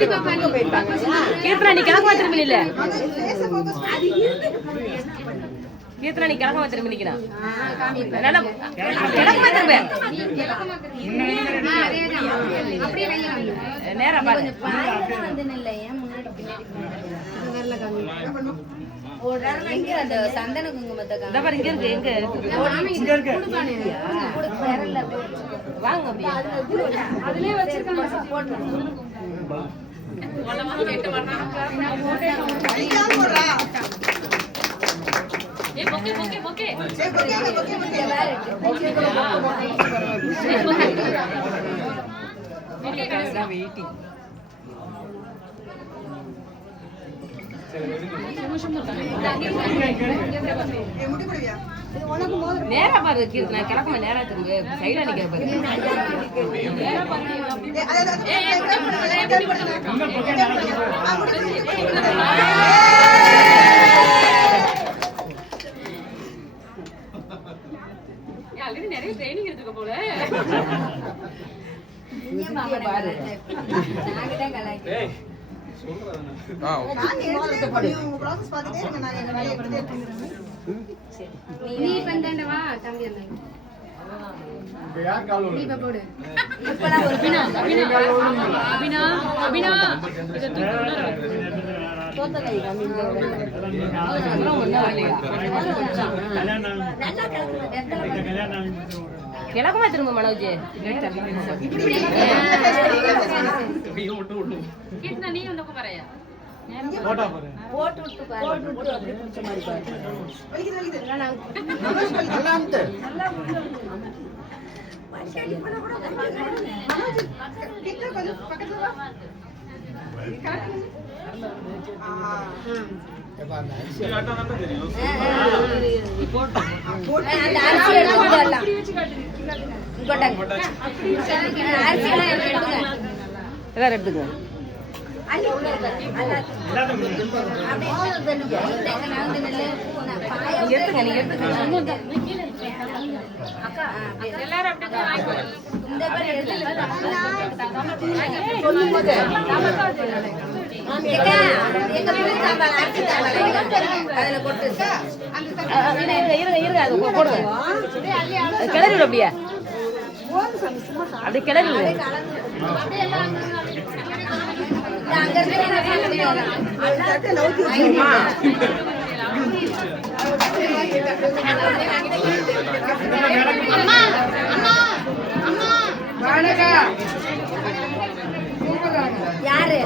கீர்த்தனா நீ கிழக்கு திரும்பி இல்ல கீர்த்தனா நீ கிழக்கு திரும்பி நிக்கிறான் கிழக்கு திரும்ப நேரா பாரு சந்தன குங்குமத்தை வாங்க நேரா பாரு கீர்த்தனா கிழக்குமா நேரா திரும்ப சைடா நிக்கிற பாரு நிறைய ட்ரைனிங் எடுத்துக்க போல பாரு நீ பண்றேன்டா தம்பி போடு அபினா அபினா கிழக்குமா திரும்ப மனோஜ் நீ வந்து பாறையா போட்டு விட்டு போட்டு அப்படி பிடிச்ச மாதிரி எல்லாரும் எடுத்துக்கோ கிளறி அப்படியா அப்படி கிளறி யாரு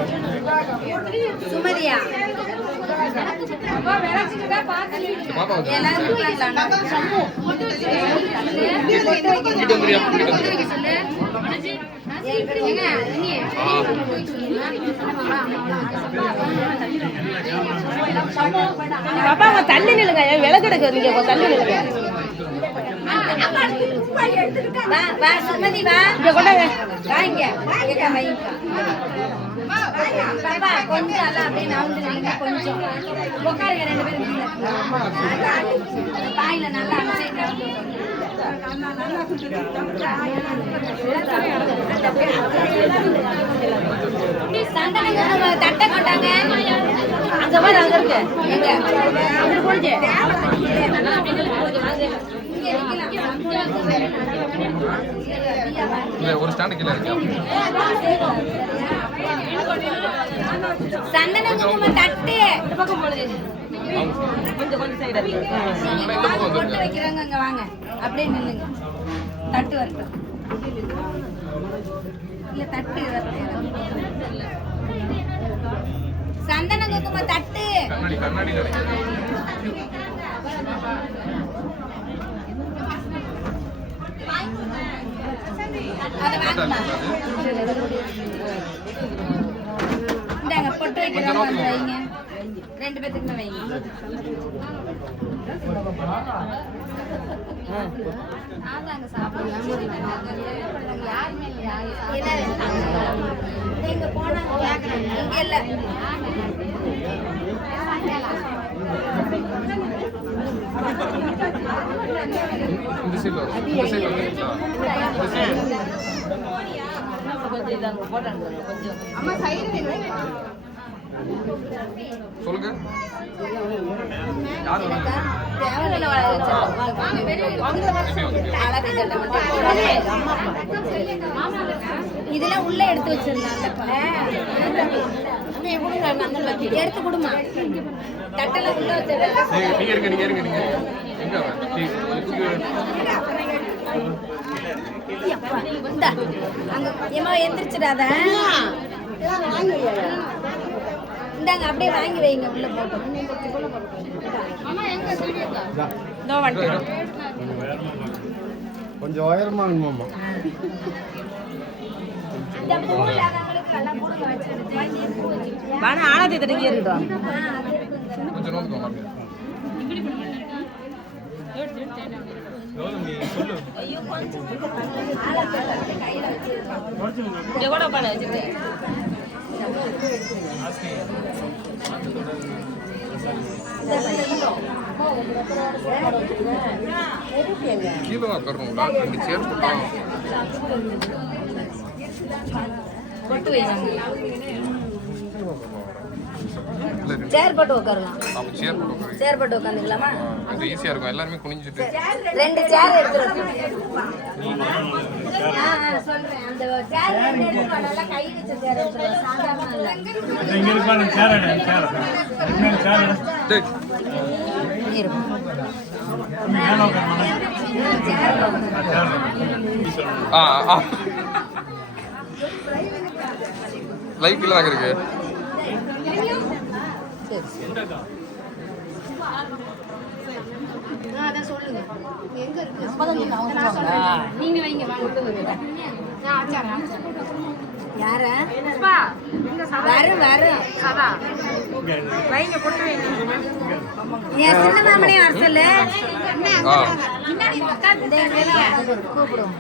சுமதியா பாப்பா தள்ளி நில்லுங்க விளக்கு எடுக்க நீங்க தள்ளி நில்லுங்க சுமதி வா கொண்டாங்க வாங்க கொஞ்சம் எல்லாம் அப்படியே நவுந்துருங்க கொஞ்சம் உட்காருங்க ரெண்டு பேரும் வாயில நல்லா தட்டை கொண்டாங்க அங்க பாரு அங்க இருக்கு ஒரு ஸ்டாண்ட் கீழ இருக்கு சந்தன குங்குமம் தட்டு இந்த பக்கம் போடுது கொஞ்சம் கொஞ்சம் சைடு போட்டு வைக்கிறாங்க அங்க வாங்க அப்படியே நில்லுங்க தட்டு வரட்டும் இல்ல தட்டு வரட்டும் சந்தன குங்குமம் தட்டு கண்ணாடி கண்ணாடி இந்தாங்க பொட்டு வைக்கிறாங்க வைங்க ரெண்டு பேத்துக்குமே வைங்க ஆதாங்க சாப்பிடலாம் யாருமே இல்லையா நீங்க போனாங்க கேக்குறாங்க இங்க இல்ல இந்த சைடுல சொல்லுங்க. இதெல்லாம் உள்ள எடுத்து வச்சிருந்தாங்க. எடுத்து கொடுமா. தட்டெல்லாம் உள்ள வச்சிருக்காங்க. நீங்க இருங்க. எங்க அங்க ஏமா எந்திரிச்சிடாத. இந்தாங்க அப்படியே வாங்கி வைங்க உள்ள போட்டு. கொஞ்சம் உயரமா வேணுமாம்மா. இந்த பூ இல்லாதவங்களுக்கு எல்லாம் பூங்க வச்சிருக்கேன். ஆனத்தை தடங்கி இருக்கட்டும். கொஞ்சம் நோக்கு மாட்டேன். இங்க கூட பண்ண வச்சுட்டு கீழே உட்காரணுங்களா? 2 சேர் போட்டோம். கொட்டு வைங்க. சேர் போட்டு உட்காரலாம். அப்ப சேர் போட்டு உட்காருங்க. சேர் போட்டு உட்காந்துக்கலாமா? கொஞ்சம் ஈஸியா இருக்கும். எல்லாருமே குனிஞ்சிட்டு 2 சேர் எடுத்துறோம். சொல்றேன். அந்த சேர் எடுத்து நல்லா கை வச்சு சேர் எடுத்துறோம். சாதாரண இல்ல. இங்க இருப்பாங்க சேர் சேர். இன்னொரு சேர். டேய். இருக்கும். மேல உட்காருங்க. லைஃப் இல்ல இருக்கு. அதான் சொல்லுங்க. எங்க இருக்கு? நீங்க வைங்க வாங்க. யார? வரும். என் சின்ன மாமனே வர சொல்லு. கூப்பிடும்.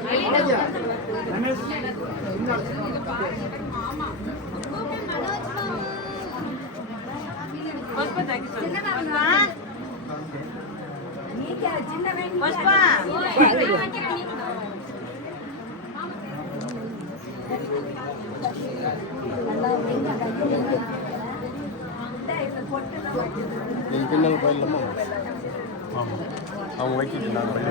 நீங்க பின்னால் போயிடலாமா? ஆமாம், அவங்க வைக்கிட்டு நாங்கள்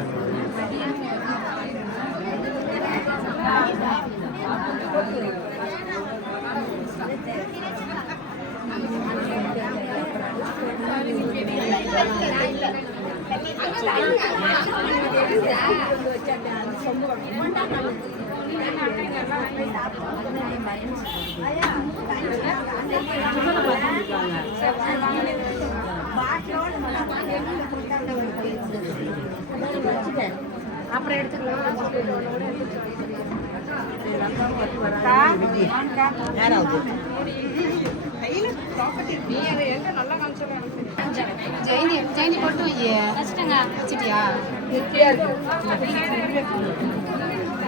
அப்புறம் எடுத்துக்கலாம். ஜெயினி போட்டு வச்சுட்டேங்க. வச்சுட்டியா?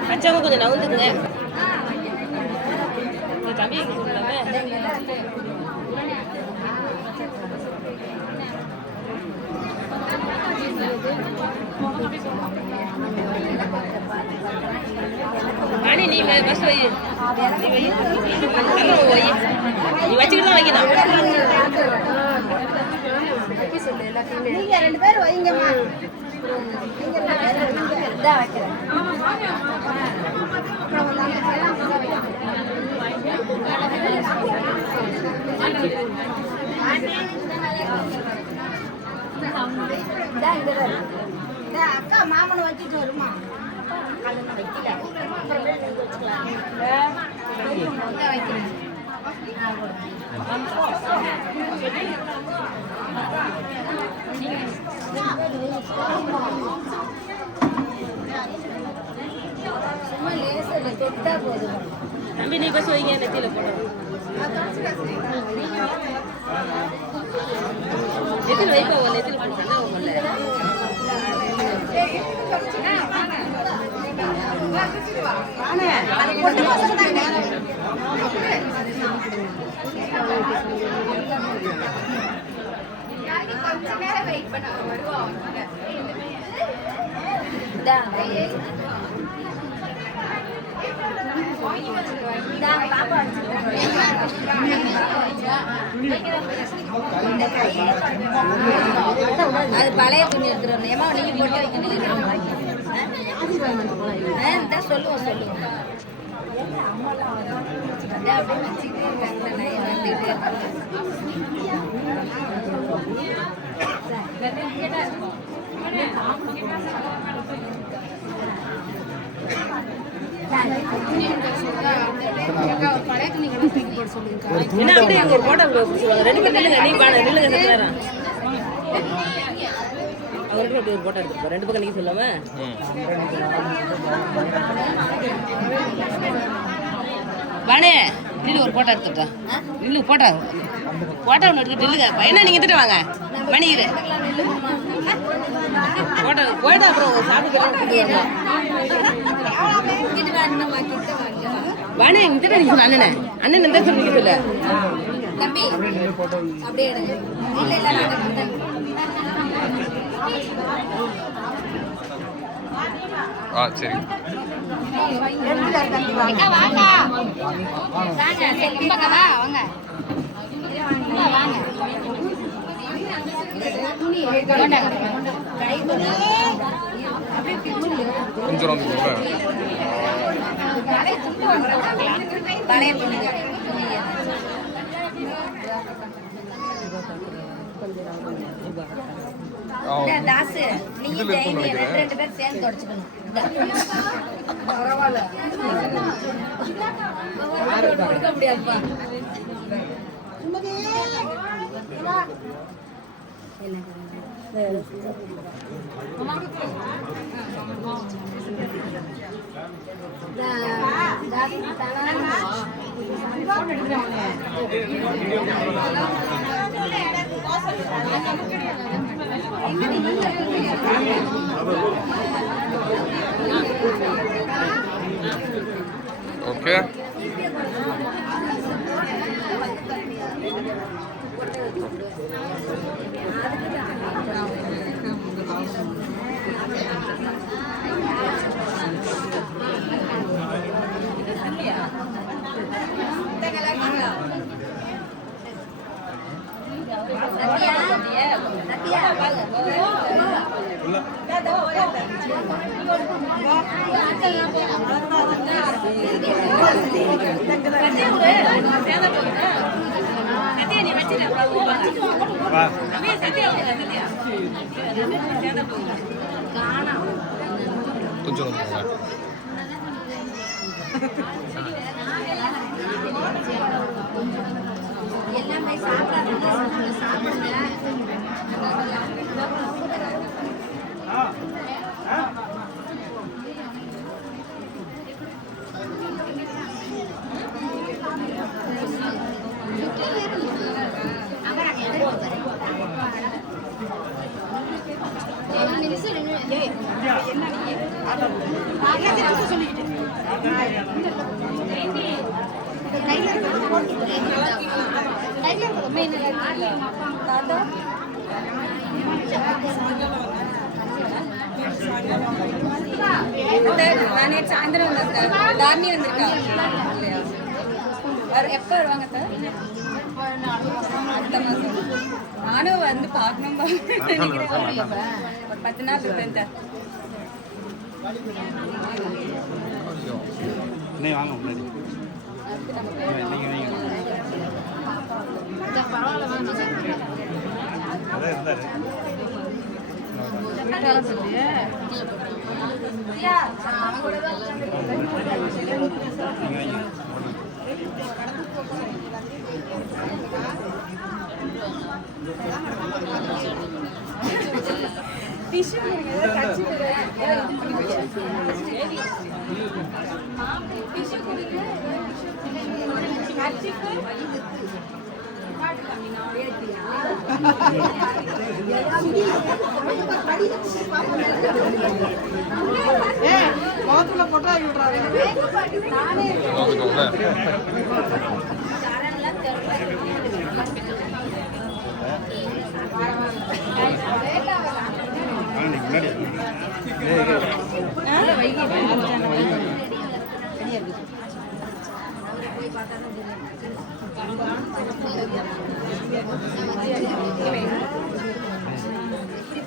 வச்சவங்க கொஞ்சம் நவுந்துக்குங்க. தம்பி கொடுக்கலாமே. ராணி நீ பஸ் வை. நீ வச்சுக்கிட்டு தான் வைக்கலாம். நீங்க 2 பேர் வைங்கம்மா. நீங்க 2 பேர் இதான் வைக்கிறேன். அக்கா மாமனை வச்சுட்டு வருமா? வைக்கிறேன். சும்மா லேசா தொட்டா போதும். தம்பி நீ பஸ் வைங்க. நெத்தியில போடும். நெத்தியில் வைப்போம். நெத்தியில் போட்டு பாப்பா அது பழைய துணி எடுத்துட்டு ஏமா நீங்க போட்டு வைக்கணும் சொல்லுவோம் அப்படியே வச்சுக்கிட்டே இருக்காங்க என்ன அப்படியே அங்க ஒரு போட்டோ சொல்லுவாங்க 2 பேர் நில்லுங்க நீ பாட நில்லுங்க செத்து வரேன் அவர்கிட்ட அப்படி ஒரு போட்டோ எடுத்துப்போம் 2 பக்கம் நீங்க சொல்லாம வாணே நில்லு ஒரு போட்டோ எடுத்துட்டோம் நில்லு போட்டோ ஒன்று எடுத்துட்டு நில்லுங்க என்ன நீங்க எடுத்துட்டு வாங்க மணிக்கு போட்டோ போயிட்டா அப்புறம் சாப்பிட்டு வாணே இங்கிட்ட நீங்க அண்ணனே அண்ணன் எந்த சொல்லிக்க சொல்ல தம்பி அப்படியே சரி கொஞ்சம் தாசு நீங்க 2 பேர் சேர்ந்து தொடச்சுக்கணும் பரவாயில்ல கொடுக்க முடியாதுப்பா ஓகே கொஞ்சம் எல்லாமே சாப்பிடாத சாப்பிடுங்க நானே சாயந்தரம் வந்தேன் தாரணி வந்திருக்கா எப்போ வருவாங்க சார் அடுத்த மாதம் நானும் வந்து பார்க்கணும் ஒரு 10 நாள் இருப்பேன் சார் வாங்க முன்னாடி பரவாயில்ல வாங்க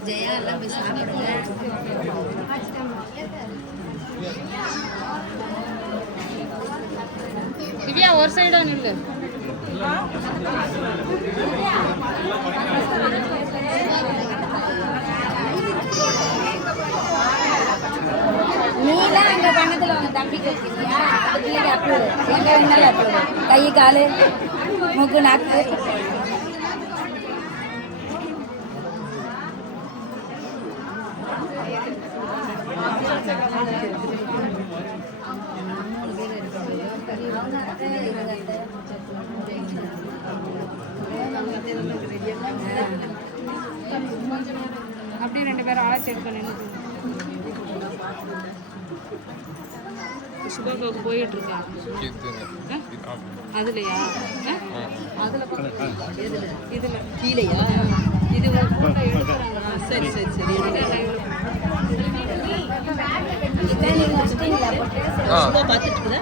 ஜெயா எல்லாம் போய் சாப்பிடுங்க. திவ்யா ஒரு சைடா நில்லு. நீலாம் அங்க பணத்துல உங்க தம்பிக்கு வச்சிருக்கியா? அந்த பிள்ளைக்கு அப்ளோடு எங்க வேணாலும் அப்ளோடு. கை காலு மூக்கு நாக்கு அப்படியே 2 பேரும் ஆளை செக் பண்ணி சுபாக்காவுக்கு போயிட்டு இருக்கா. அதுலயா? அதுல இதுல கீழயா? இது ஒரு போட்டோ எடுக்கறாங்க. சரி சரி சரி. சுபா பாத்துட்டு இருக்கா?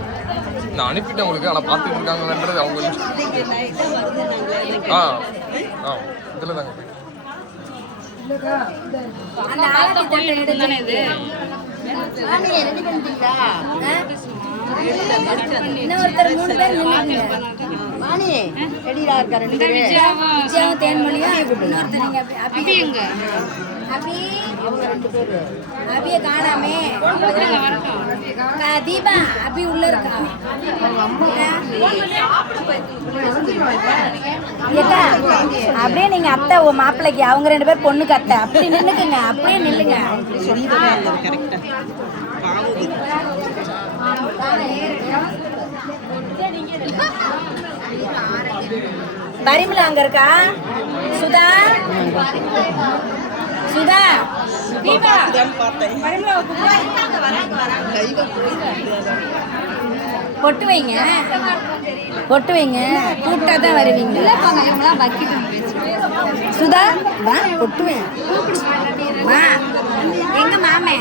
நான் அனுப்பிட்டேன் உங்களுக்கு, ஆனால் பார்த்துட்டு இருக்காங்கன்றது அவங்க இதில் தாங்க அந்த ஆளத்தை போய் எடுத்தானே இது. ரெடி பண்ணிட்டீங்களா? இன்னொருத்தர் 3 பேர் நின்னுங்க. வாணி ரெடியா இருக்கா? 2 பேரும் விஜயாவும் தேன்மொழியும் இன்னொருத்தர் நீங்க அபி எங்க? அபி அவங்க 2 பேரு அபிய காணாமே. தீபா அபி உள்ள இருக்கா? ஏக்கா அப்படியே நீங்க அத்தை மாப்பிள்ளைக்கு அவங்க 2 பேர் பொண்ணுக்கு அத்தை அப்படி நின்னுக்குங்க. அப்படியே நில்லுங்க. கரெக்டா பரிமளா அங்க இருக்கா? சுதா சுதா தீபா பரிமளா பொட்டு வைங்க, பொட்டு வைங்க. கூப்பிட்டா தான் வருவீங்க. சுதா வா பொட்டு வை. வா எங்க மாமே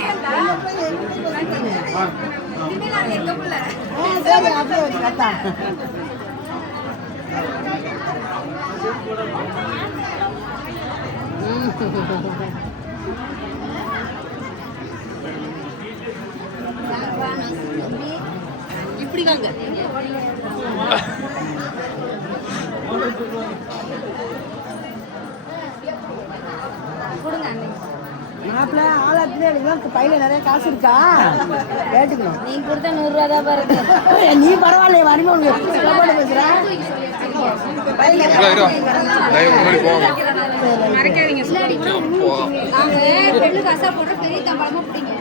இப்படி வாங்க. மாப்பிள்ள ஆளாத்துல எனக்கு பையில நிறைய காசு இருக்கா கேட்டுக்கணும். நீங்க கொடுத்த 100 ரூபா தான் பாருங்க. நீ பரவாயில்ல வரிமா உங்களுக்கு பேசுற மறைக்காதீங்க. நாங்க பெண்ணு காசா போட்டு பெரிய தம்பளமா பிடிங்க.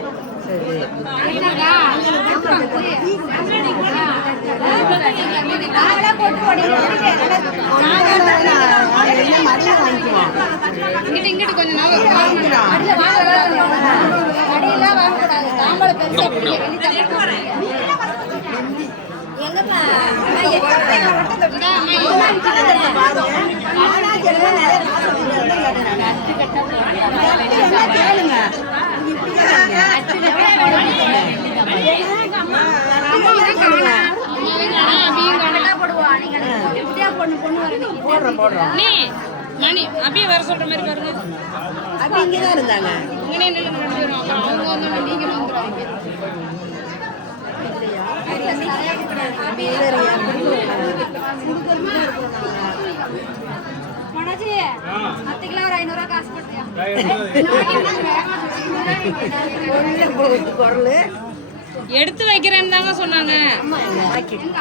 இங்கிட்டு கொஞ்ச நாள் கடையெல்லாம் வாங்கக்கூடாது. தாம்பளம் பெருசா பிடிங்க. எங்கப்பா மணி அப்படியே வர சொல்ற மாதிரி பாருங்க. அப்ப இங்கதான் இருந்தாங்க. இங்கனே நின்னு 2 பேரும் அப்புறம் அவங்க வந்து நீங்க வந்துறாங்க. மனோஜி அத்தைக்குலாம் ஒரு 500 ரூபா காசு போட்டியா? குரல் எடுத்து வைக்கிறேன்னு தாங்க சொன்னாங்க.